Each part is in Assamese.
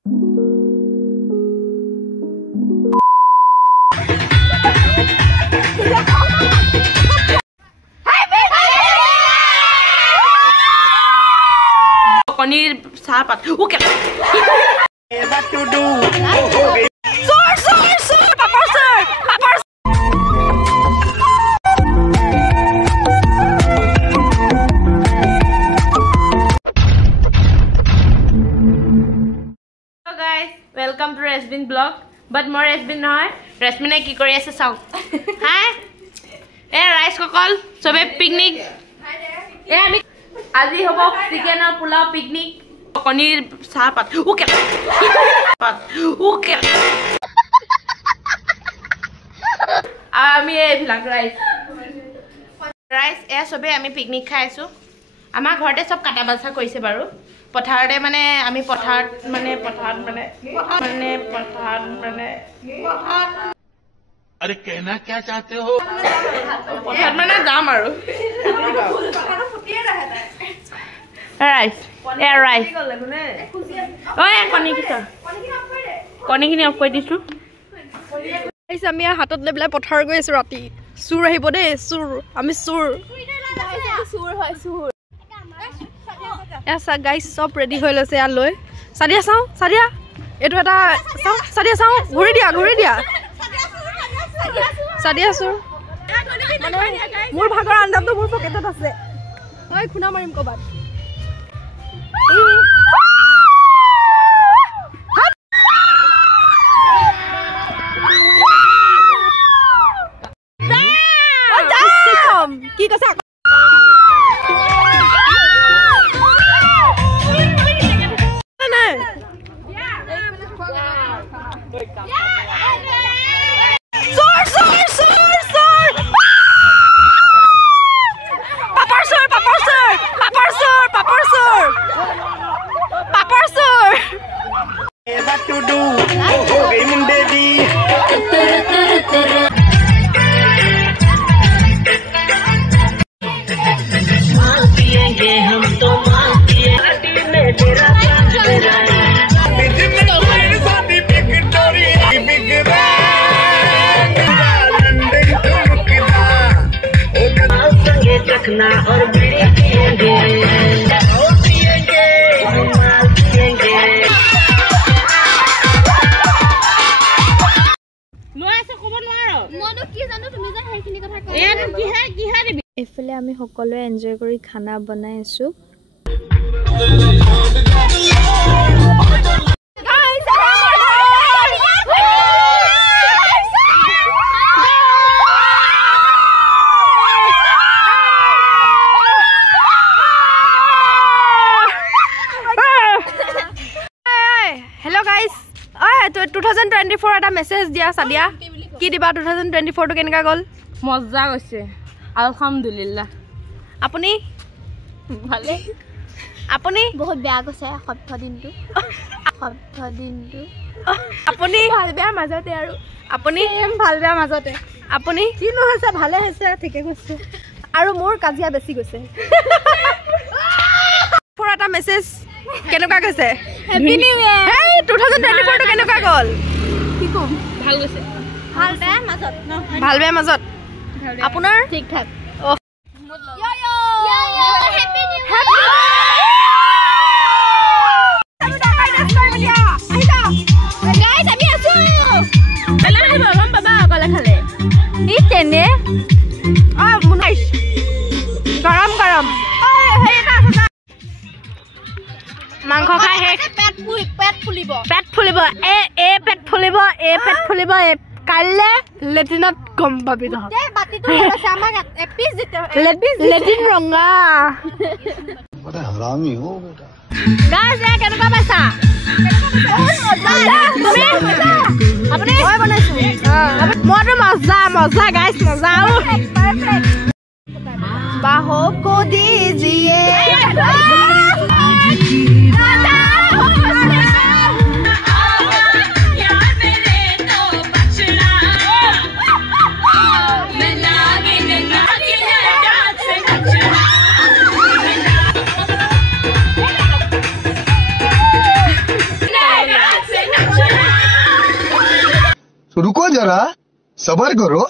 Konir sahabat. Oke. What to do? Sir, Papa sir. Hello guys, welcome to Resbin vlog. But more Resbin nahoy. Resbin ki kori ase sao. Hi. Rice kokol, sobe picnic. Ami আজি হব চিকেন আর পোলাও পিকনিক কনির সাহাপাত ওকে আমি এই ভিলাক রাইস এ সবে আমি পিকনিক খাইছো আমার ঘরতে সব কাটা বাছা কইছে বারু পথাৰতে মানে আমি পথাৰত अरे कहना क्या चाहते हो? পথাৰত মানে যাম আৰু ৰাইস ওই কণিখিনি অফ কৰি দিছো আমি হাতত লৈ পেলাই পথাৰ গৈ আছো ৰাতি চুৰ আহিব দেই চুৰ আমি চুৰ গাইজ চব ৰেডি হৈ লৈছে ইয়াত লৈ চাদিয়া চাওঁ চাদিয়া এইটো এটা চাদিয়া চাওঁ ঘূৰি দিয়া চাদিয়া চুৰ মোৰ ভাগৰ আন্দাজটো মোৰ পকেটত আছে মই খুনা মাৰিম ক'বাত কি কৈছা What to do? हो गई मुंडे दी मां पिएंगे हम तो मां पिए में तेरा प्यार मेरा विक्टोरी बिग लंदन ठुमकदा ओ संगे चखना और बीड़ी पिएंगे এফালে আমি সকলোৱে এনজয় কৰি খানা বনাই আছো হেল্ল' গাইজ 2024 এটা মেছেজ দিয়া সাদিয়া কি দিবা 2024 টো কেনেকা গল মজা গৈছে আলহামদুলিল্লাহ আপুনি ভালে আপুনি বহুত বেয়া গৈছে সপ্ত দিনটো আপুনি ভাল বেয়া মাজতে আৰু আপুনি ভাল বেয়া মাজতে আপুনি কি নহৈছে ভালে হৈছে ঠিকে গৈছে আৰু মোৰ কাজিয়া বেছি গৈছে ফৰ এটা মেছেজ কেনেকা গৈছে হেপি নিউ ইয়াৰ হেই 2024 টো কেনেকা গল কি কম ভাল গৈছে ভাল বেয়া মাজত ভাল বেয়া মাজত আপোনাৰ ঠিক ঠাক হেপি নিউ গাইস আমি আছো পেলাই আহিব গম পাবা অকলে খালে ই তেনে মুনাইছ গৰম মাংস খাই পেট ফুলিব কাইলে লেট্ৰিনত গম পাবি তহঁত বাতিটো আছে আমাক এপিস দিতে লেট্ৰিন ৰঙা बड़ा हरामी हो बेटा গাইস কেনেকুৱা পাইছা আপুনি মই বনাইছো মইতো মজা গাইস মজা বাহো কো দিজিয়ে रुको जरा सबर करो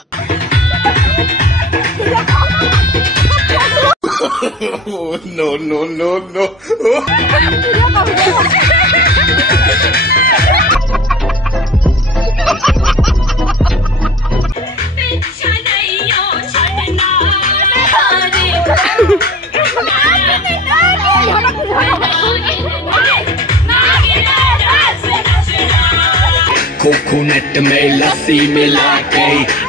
no no no no coconut में लस्सी मिला के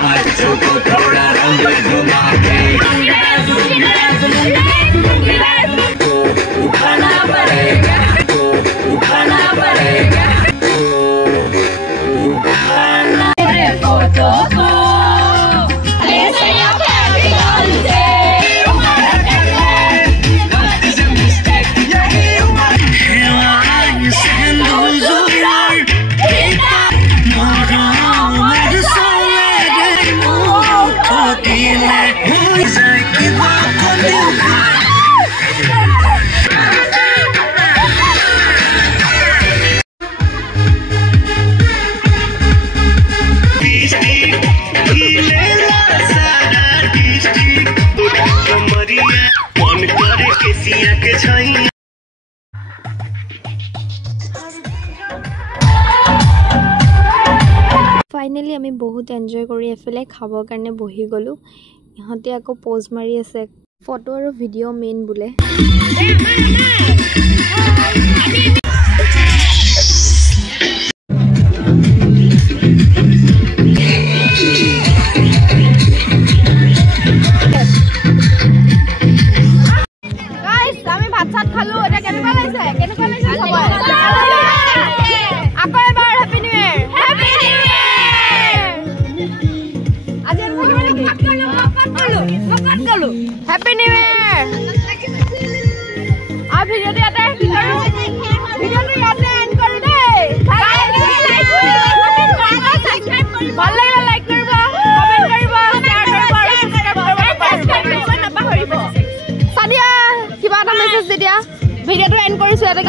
आज को थोड़ा रंग घुमा के उठाना पड़ेगा उठाना पड़ेगा फोटो को ফাইনেলি আমি বহুত এনজয় কৰি এফালে খাবৰ কাৰণে বহি গ'লোঁ ইহঁতে আকৌ প'জ মাৰি আছে ফটো আৰু ভিডিঅ' মেইন বোলে গাইস আমি ভাত চাত খালো এটা কেনেকুৱা লাগিছে আকৌ এবাৰ হ্যাপি নিউ ইয়াৰ Happy New Year! आप वीडियो दे आते हैं वीडियो तो याद नहीं एंड कर दे ভাল লাগিলে লাইক কৰিবা কমেন্ট কৰিবা শেয়াৰ কৰিবা সাবস্ক্ৰাইব কৰিবা নাপাহৰিব সাদিয়া কিবা এটা মেছেজ দি দিয়া ভিডিওটো এন্ড কৰিছো এটা